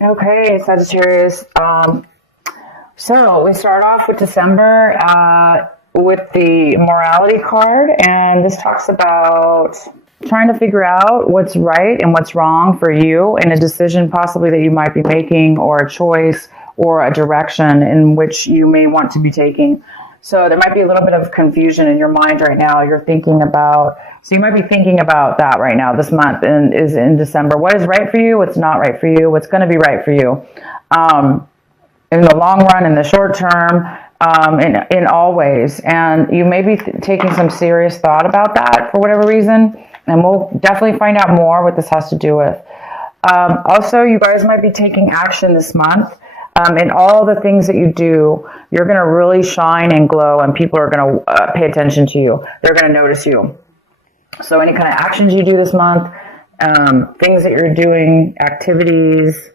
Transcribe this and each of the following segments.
Okay, Sagittarius. So we start off with December with the morality card, and this talks about trying to figure out what's right and what's wrong for you in a decision possibly that you might be making, or a choice or a direction in which you may want to be taking. So there might be a little bit of confusion in your mind right now. You're thinking about, so you might be thinking about that right now, this month and is in December. What is right for you? What's not right for you? What's going to be right for you? In the long run, in the short term, in all ways. And you may be taking some serious thought about that for whatever reason. And we'll definitely find out more what this has to do with. Also, you guys might be taking action this month. In all the things that you do, you're going to really shine and glow, and people are going to pay attention to you. They're going to notice you. So any kind of actions you do this month, things that you're doing, activities,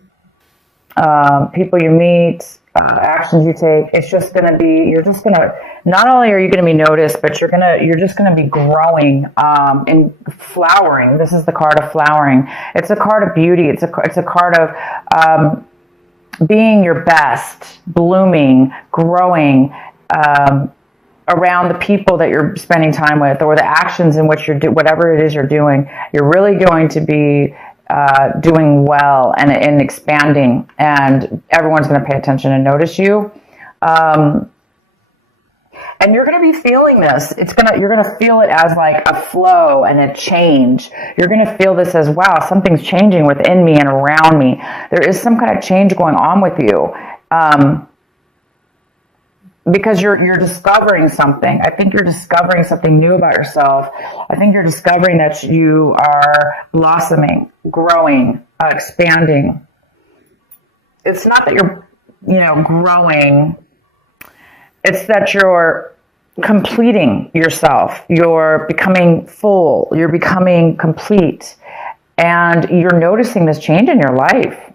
people you meet, actions you take, it's just going to be, you're just going to, not only are you going to be noticed, but you're just going to be growing, and flowering. This is the card of flowering. It's a card of beauty. It's a card of, being your best, blooming, growing, around the people that you're spending time with, or the actions in which whatever it is you're doing, you're really going to be doing well and expanding, and everyone's going to pay attention and notice you. And you're going to be feeling this. You're going to feel it as like a flow and a change. You're going to feel this as, wow, something's changing within me and around me. There is some kind of change going on with you. Because you're discovering something. I think you're discovering something new about yourself. I think you're discovering that you are blossoming, growing, expanding. It's not that you're, growing. It's that you're completing yourself. You're becoming full. You're becoming complete. And you're noticing this change in your life.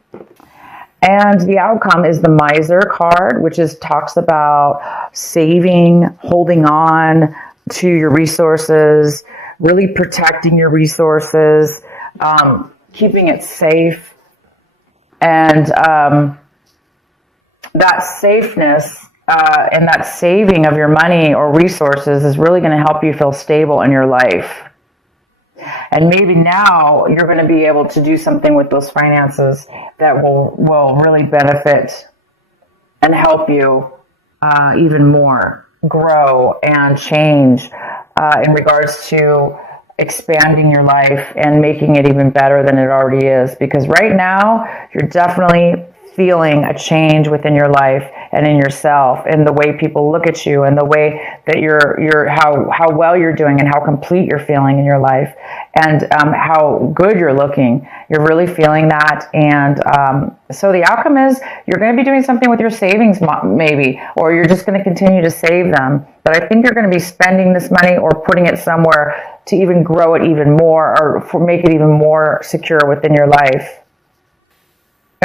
And the outcome is the Miser card, which talks about saving, holding on to your resources, really protecting your resources, keeping it safe. And that safeness and that saving of your money or resources is really going to help you feel stable in your life. And maybe now you're going to be able to do something with those finances that will really benefit and help you even more grow and change in regards to expanding your life and making it even better than it already is. Because right now you're definitely feeling a change within your life and in yourself, and the way people look at you, and the way that how well you're doing, and how complete you're feeling in your life, and how good you're looking. You're really feeling that. And so the outcome is you're going to be doing something with your savings, maybe, or you're just going to continue to save them. But I think you're going to be spending this money or putting it somewhere to even grow it even more, or make it even more secure within your life.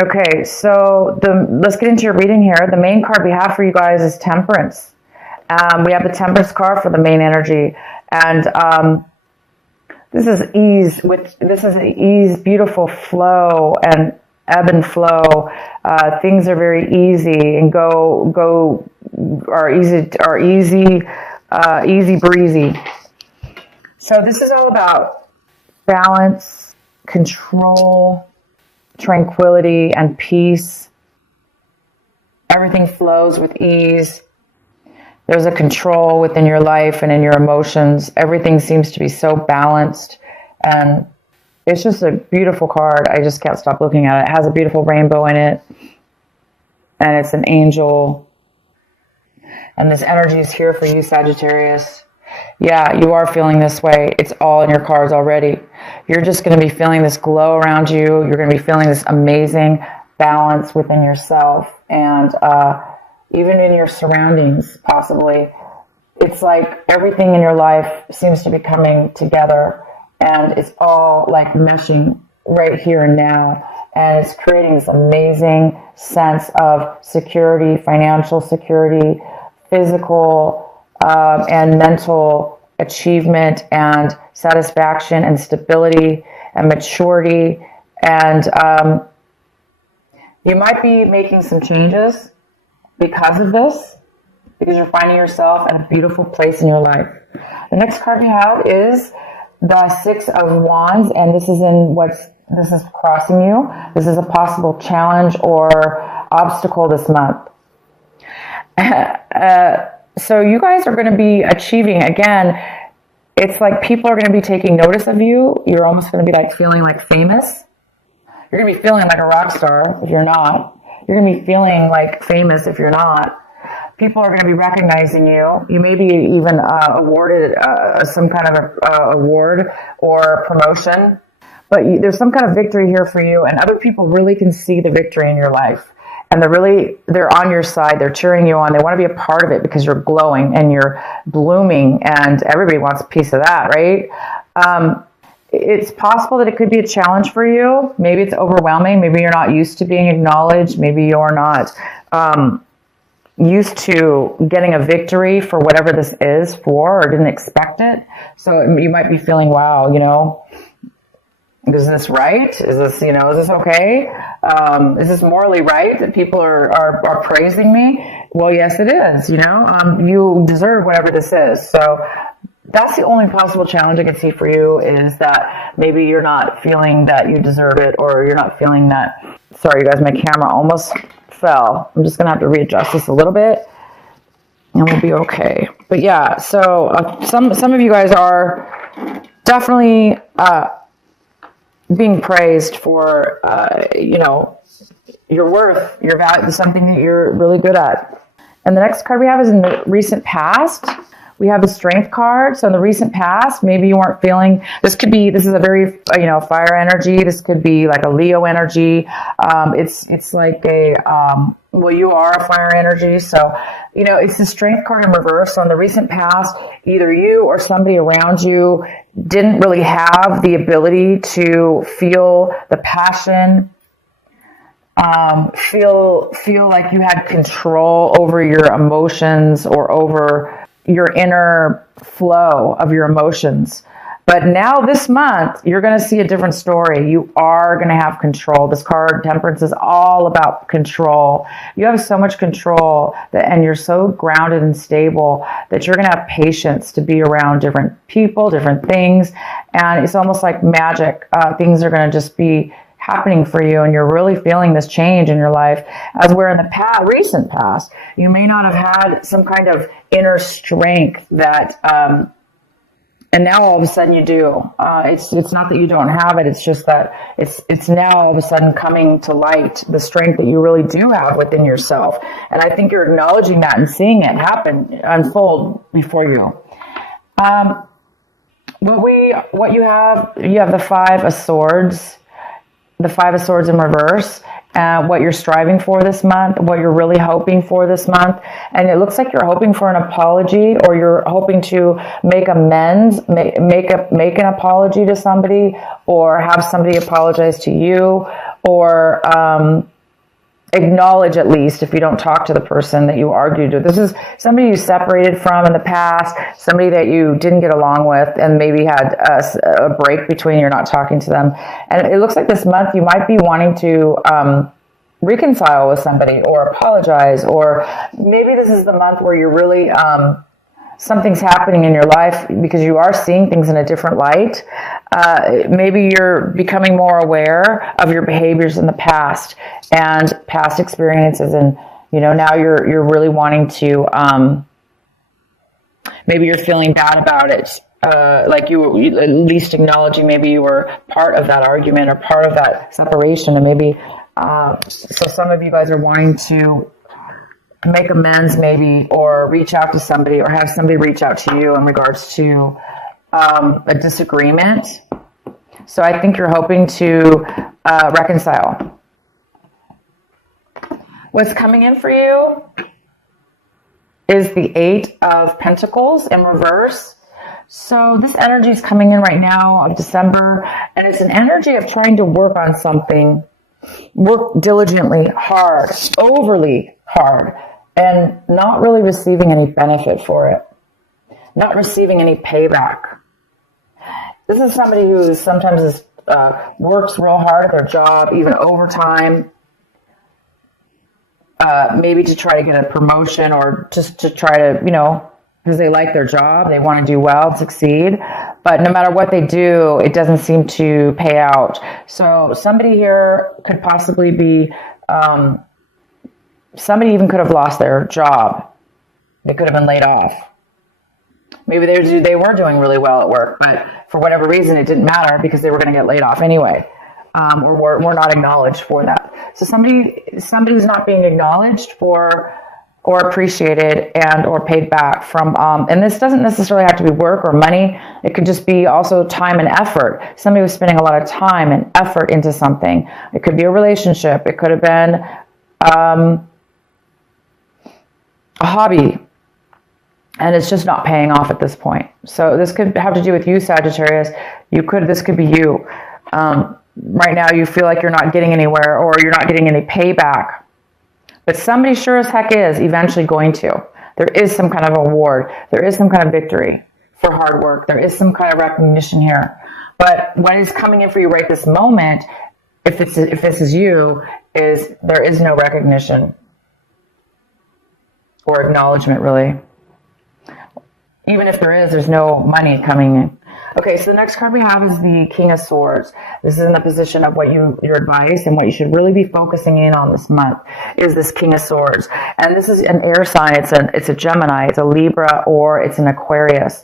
Okay, so let's get into your reading here. The main card we have for you guys is Temperance. We have the Temperance card for the main energy, and this is ease. This is ease, beautiful flow and ebb and flow. Things are very easy and are easy breezy. So this is all about balance, control, tranquility, and peace. Everything flows with ease. There's a control within your life and in your emotions. Everything seems to be so balanced, and it's just a beautiful card. I just can't stop looking at it. It has a beautiful rainbow in it, and it's an angel, and this energy is here for you, Sagittarius. Yeah, you are feeling this way. It's all in your cards already. You're just going to be feeling this glow around you. You're going to be feeling this amazing balance within yourself, and even in your surroundings, possibly. It's like everything in your life seems to be coming together, and it's all like meshing right here and now. And it's creating this amazing sense of security, financial security, physical and mental achievement and satisfaction and stability and maturity. And You might be making some changes because of this, because you're finding yourself at a beautiful place in your life. The next card we have is the Six of Wands, and this is crossing you. This is a possible challenge or obstacle this month. So you guys are going to be achieving, again, it's like people are going to be taking notice of you. You're almost going to be like feeling like famous. You're going to be feeling like a rock star if you're not. You're going to be feeling like famous if you're not. People are going to be recognizing you. You may be even awarded some kind of award or promotion. But there's some kind of victory here for you, and other people really can see the victory in your life. And they're on your side. They're cheering you on. They want to be a part of it because you're glowing and you're blooming, and everybody wants a piece of that, right? It's possible that it could be a challenge for you. Maybe it's overwhelming. Maybe you're not used to being acknowledged. Maybe you're not used to getting a victory for whatever this is for, or didn't expect it. So you might be feeling, wow, is this right? Is this, is this okay? Is this morally right that people are praising me? Well, yes, it is, you deserve whatever this is. So that's the only possible challenge I can see for you, is that maybe you're not feeling that you deserve it, or you're not feeling that. Sorry, you guys, my camera almost fell. I'm just going to have to readjust this a little bit and we'll be okay. But yeah, so some of you guys are definitely being praised for, your worth, your value, something that you're really good at. And the next card we have is in the recent past. We have the Strength card. So in the recent past, maybe you weren't feeling, this is a very, fire energy. This could be like a Leo energy. It's like you are a fire energy. So, it's the Strength card in reverse. So in the recent past, either you or somebody around you didn't really have the ability to feel the passion, feel like you had control over your emotions or over your inner flow of your emotions. But now this month, you're going to see a different story. You are going to have control. This card, Temperance, is all about control. You have so much control and you're so grounded and stable that you're going to have patience to be around different people, different things. And it's almost like magic. Things are going to just be happening for you, and you're really feeling this change in your life. As where in the recent past, you may not have had some kind of inner strength that, and now all of a sudden you do. It's not that you don't have it. It's just that it's now all of a sudden coming to light, the strength that you really do have within yourself. And I think you're acknowledging that and seeing it unfold before you. What you have the Five of Swords. The Five of Swords in reverse, what you're striving for this month, what you're really hoping for this month. And it looks like you're hoping for an apology, or you're hoping to make amends, make an apology to somebody, or have somebody apologize to you, or acknowledge, at least if you don't talk to the person that you argued with. This is somebody you separated from in the past, somebody that you didn't get along with, and maybe had a break between, you're not talking to them. And it looks like this month you might be wanting to reconcile with somebody or apologize, or maybe this is the month where you're really something's happening in your life because you are seeing things in a different light. Maybe you're becoming more aware of your behaviors in the past and past experiences, and now you're really wanting to. Maybe you're feeling bad about it, like you at least acknowledging maybe you were part of that argument or part of that separation, and maybe so some of you guys are wanting to make amends maybe, or reach out to somebody, or have somebody reach out to you in regards to a disagreement. So I think you're hoping to reconcile. What's coming in for you is the Eight of Pentacles in reverse. So this energy is coming in right now of December, and it's an energy of trying to work on something, work diligently, hard, overly hard, and not really receiving any benefit for it, not receiving any payback. This is somebody who sometimes works real hard at their job, even overtime, maybe to try to get a promotion or just to try to, because they like their job, they want to do well and succeed. But no matter what they do, it doesn't seem to pay out. So somebody here could possibly be, somebody even could have lost their job. They could have been laid off. Maybe they were doing really well at work, but for whatever reason, it didn't matter because they were going to get laid off anyway, or were not acknowledged for that. So somebody's not being acknowledged for or appreciated and or paid back from, and this doesn't necessarily have to be work or money. It could just be also time and effort. Somebody was spending a lot of time and effort into something. It could be a relationship. It could have been a hobby. And it's just not paying off at this point. So this could have to do with you, Sagittarius. This could be you. Right now you feel like you're not getting anywhere or you're not getting any payback. But somebody sure as heck is eventually going to. There is some kind of award. There is some kind of victory for hard work. There is some kind of recognition here. But what is coming in for you right this moment, if this is you, is there is no recognition or acknowledgement, really. Even if there is, there's no money coming in. Okay, so the next card we have is the King of Swords. This is in the position of what your advice and what you should really be focusing in on this month is this King of Swords. And this is an air sign. It's a Gemini, it's a Libra, or it's an Aquarius.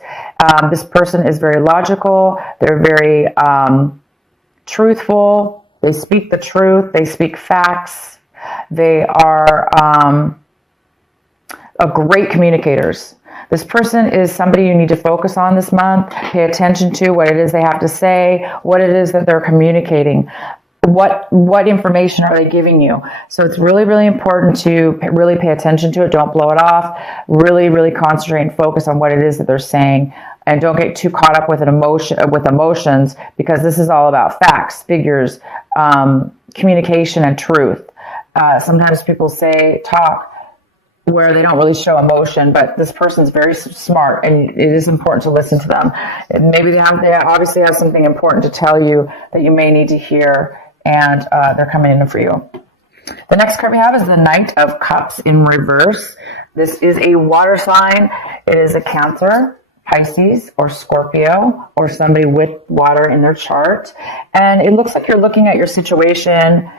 This person is very logical. They're very truthful. They speak the truth. They speak facts. They are great communicators. This person is somebody you need to focus on this month. Pay attention to what it is they have to say, what it is that they're communicating, what information are they giving you. So it's really, really important to really pay attention to it. Don't blow it off. Really, really concentrate and focus on what it is that they're saying. And don't get too caught up with emotions, because this is all about facts, figures, communication, and truth. Sometimes people talk where they don't really show emotion, but this person's very smart and it is important to listen to them. And maybe they obviously have something important to tell you that you may need to hear, and they're coming in for you. The next card we have is the Knight of Cups in reverse. This is a water sign. It is a Cancer, Pisces, or Scorpio, or somebody with water in their chart. And it looks like you're looking at your situation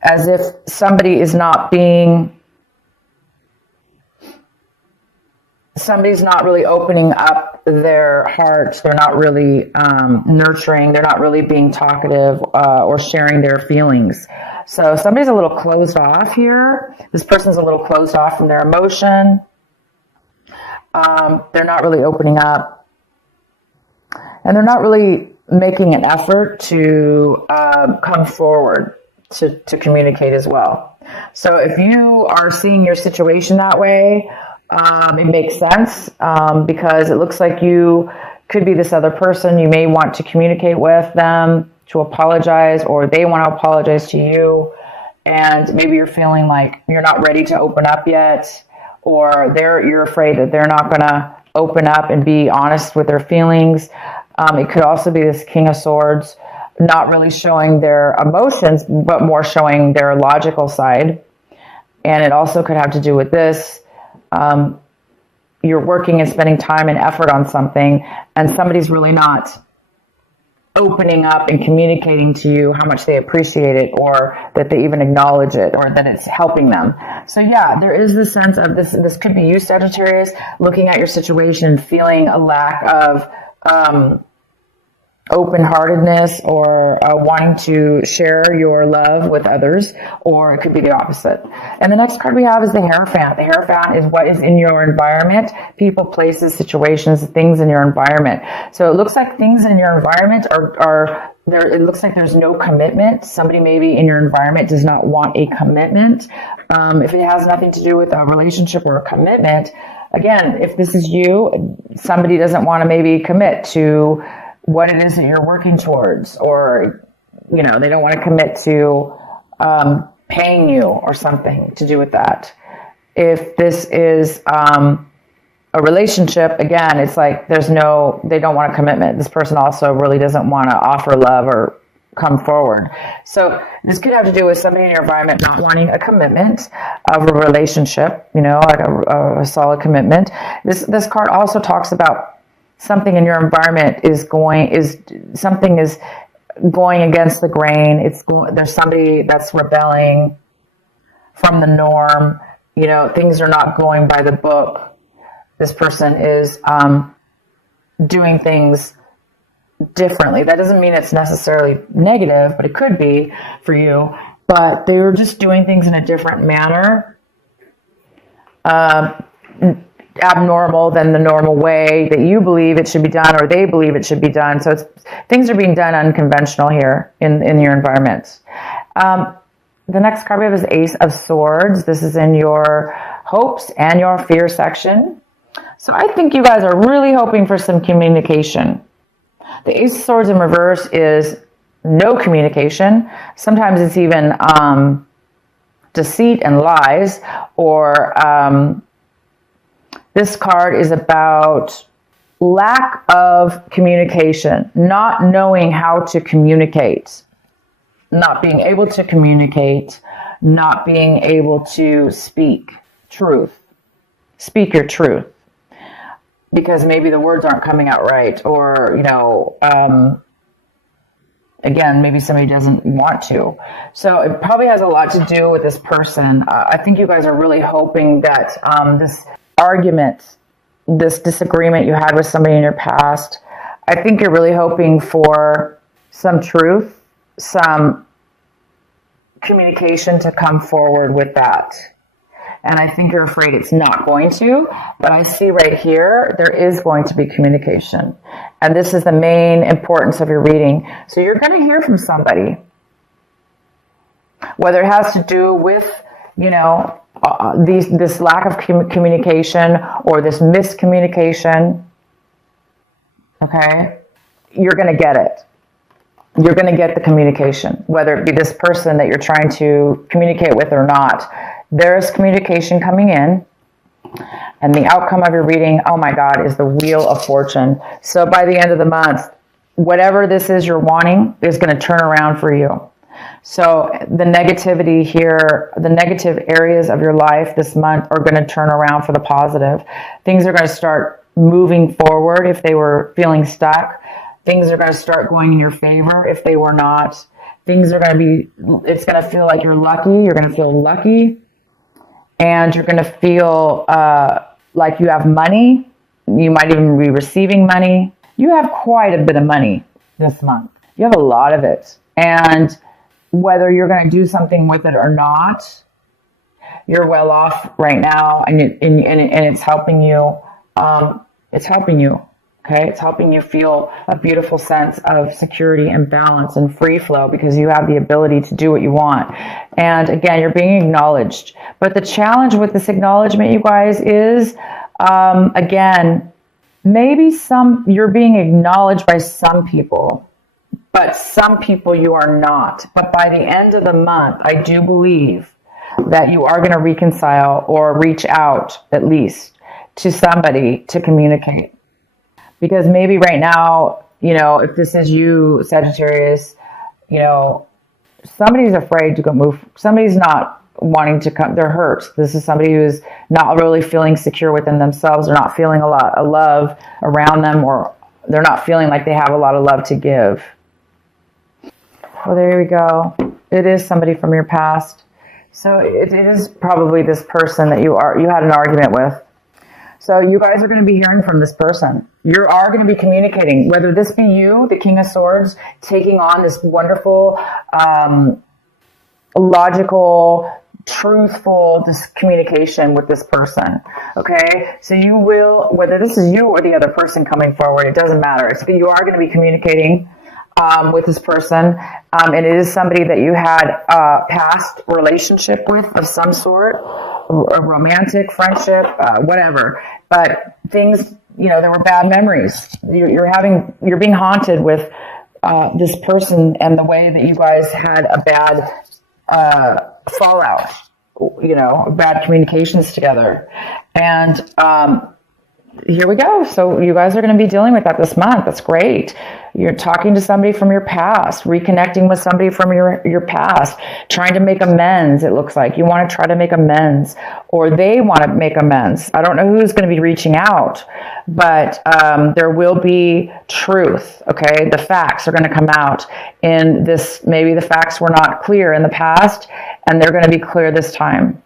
as if somebody is somebody's not really opening up their hearts. They're not really nurturing. They're not really being talkative or sharing their feelings. So somebody's a little closed off here. This person's a little closed off from their emotion. They're not really opening up. And they're not really making an effort to come forward to communicate as well. So if you are seeing your situation that way, it makes sense because it looks like you could be this other person. You may want to communicate with them to apologize, or they want to apologize to you, and maybe you're feeling like you're not ready to open up yet, or you're afraid that they're not going to open up and be honest with their feelings. It could also be this King of Swords, not really showing their emotions, but more showing their logical side. And it also could have to do with this. You're working and spending time and effort on something, and somebody's really not opening up and communicating to you how much they appreciate it, or that they even acknowledge it, or that it's helping them. So yeah, there is this sense of this could be you, Sagittarius, looking at your situation and feeling a lack of open-heartedness or wanting to share your love with others, or it could be the opposite. And the next card we have is the Hierophant. The Hierophant is what is in your environment: people, places, situations, things in your environment. So it looks like things in your environment are there. It looks like there's no commitment. Somebody maybe in your environment does not want a commitment. If it has nothing to do with a relationship or a commitment, again, if this is you, somebody doesn't want to maybe commit to what it is that you're working towards, or, they don't want to commit to paying you or something to do with that. If this is a relationship, again, it's like they don't want a commitment. This person also really doesn't want to offer love or come forward. So this could have to do with somebody in your environment not wanting a commitment of a relationship, like a solid commitment. This card also talks about something in your environment is going against the grain. There's somebody that's rebelling from the norm. Things are not going by the book. This person is doing things differently. That doesn't mean it's necessarily negative, but it could be for you. But they were just doing things in a different manner, abnormal than the normal way that you believe it should be done or they believe it should be done. So things are being done unconventional here in your environment. The next card we have is Ace of Swords. This is in your hopes and your fear section. So I think you guys are really hoping for some communication. The Ace of Swords in reverse is no communication. Sometimes it's even deceit and lies, or this card is about lack of communication, not knowing how to communicate, not being able to communicate, not being able to speak truth. Speak your truth. Because maybe the words aren't coming out right, or, again, maybe somebody doesn't want to. So it probably has a lot to do with this person. I think you guys are really hoping that this argument, this disagreement you had with somebody in your past, I think you're really hoping for some truth, some communication to come forward with that. And I think you're afraid it's not going to, but I see right here, there is going to be communication. And this is the main importance of your reading. So you're going to hear from somebody, whether it has to do with, this lack of communication or this miscommunication. Okay. You're going to get it. You're going to get the communication, whether it be this person that you're trying to communicate with or not. There is communication coming in, and the outcome of your reading, oh my God, is the Wheel of Fortune. So by the end of the month, whatever this is you're wanting is going to turn around for you. So the negativity here, the negative areas of your life this month are going to turn around for the positive. Things are going to start moving forward if they were feeling stuck. Things are going to start going in your favor if they were not. Things are going to be, it's going to feel like you're lucky. You're going to feel lucky. And you're going to feel like you have money. You might even be receiving money. You have quite a bit of money this month. You have a lot of it. And whether you're going to do something with it or not, you're well off right now. And it's helping you. It's helping you. Okay, it's helping you feel a beautiful sense of security and balance and free flow because you have the ability to do what you want. And again, you're being acknowledged. But the challenge with this acknowledgement, you guys, is, again, maybe you're being acknowledged by some people, but some people you are not. But by the end of the month, I do believe that you are going to reconcile or reach out, at least, to somebody to communicate. Because maybe right now, if this is you, Sagittarius, somebody's afraid to go move. Somebody's not wanting to come. They're hurt. This is somebody who's not really feeling secure within themselves. They're not feeling a lot of love around them, or they're not feeling like they have a lot of love to give. Well, there we go. It is somebody from your past. So it is probably this person that you had an argument with. So you guys are going to be hearing from this person. You are going to be communicating, whether this be you, the King of Swords, taking on this wonderful, logical, truthful communication with this person. Okay? So you will, whether this is you or the other person coming forward, it doesn't matter. You are going to be communicating with this person. And it is somebody that you had a past relationship with of some sort, a romantic friendship, whatever. But things, there were bad memories. You're being haunted with this person and the way that you guys had a bad fallout, bad communications together. And here we go. So you guys are going to be dealing with that this month. That's great. You're talking to somebody from your past, reconnecting with somebody from your past, trying to make amends. It looks like you want to try to make amends, or they want to make amends. I don't know who's going to be reaching out, but there will be truth. Okay. The facts are going to come out in this. Maybe the facts were not clear in the past, and they're going to be clear this time.